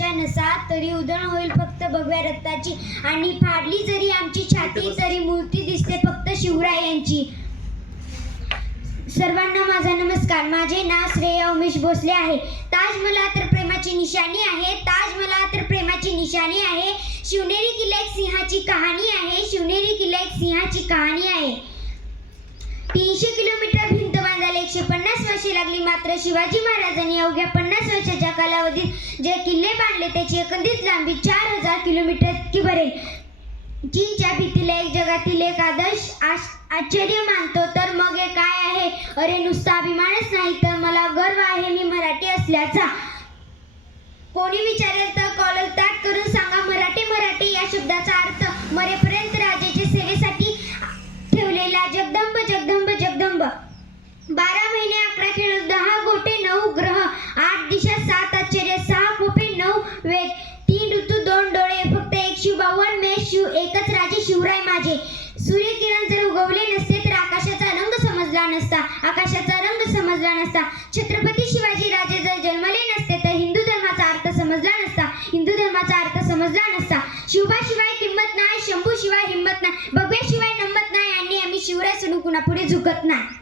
आमच्या नसा, तरी उधळ होईल फक्त भगव्या रक्ताची. आणि फाडली जरी आमची छाती, तरी मूर्ती दिसते फक्त शिवरायांची. सर्वांना माझा नमस्कार. माझे नाव श्रेया उमेश भोसले आहे. ताज मला तर प्रेमाची निशाणी आहे. ताज मला तर प्रेमाची निशाणी आहे. शिवनेरी किल्ला एक सिंहाची कहाणी आहे. शिवनेरी किल्ला एक सिंहाची कहाणी आहे. 300 किलोमीटर भिंत बांधायला 150 वर्षे लागली. मात्र शिवाजी महाराजांनी अवघ्या 50 वर्षाच्या कालावधीत जे किल्ले बांधले त्याची एकंदरीत लांबी 4000 किलोमीटर इतकी भरेल. चीनच्या भीतीला एक जगातील एक आदर्श आश्चर्य मानतो तर मग हे काय आहे? अरे नुसता अभिमानच नाही तर मला गर्व आहे मी मराठी असल्याचा. कोणी विचारेल तर कॉलर ताट करून सांगा मराठी. मराठी या शब्दाचा अर्थ मरेपर्यंत राजाच्या सेवेसाठी ठेवलेला जगदंब जगदंब जगदंब. 12 महिने 11 खेळ 10 गोटे 9 ग्रह 8 दिशा 7 आश्चर्य 6 खोपे 9 वेद 3 ऋतू 2 डोळे फक्त एक शिव 52 मेष शिव एकच राजे शिवराय माझे. सूर्यकिरण जर उगवले नसते तर आकाशाचा रंग समजला नसता. आकाशाचा रंग समजला नसता. छत्रपती शिवाजी राजे जर जन्मले नसते तर हिंदू धर्माचा अर्थ समजला नसता. हिंदू धर्माचा अर्थ समजला नसता. शिवबाशिवाय किंमत नाही. शंभूशिवाय हिंमत नाही. भगव्याशिवाय नमत नाही. आणि आम्ही शिवराय सोडून कुणापुढे झुकत नाही.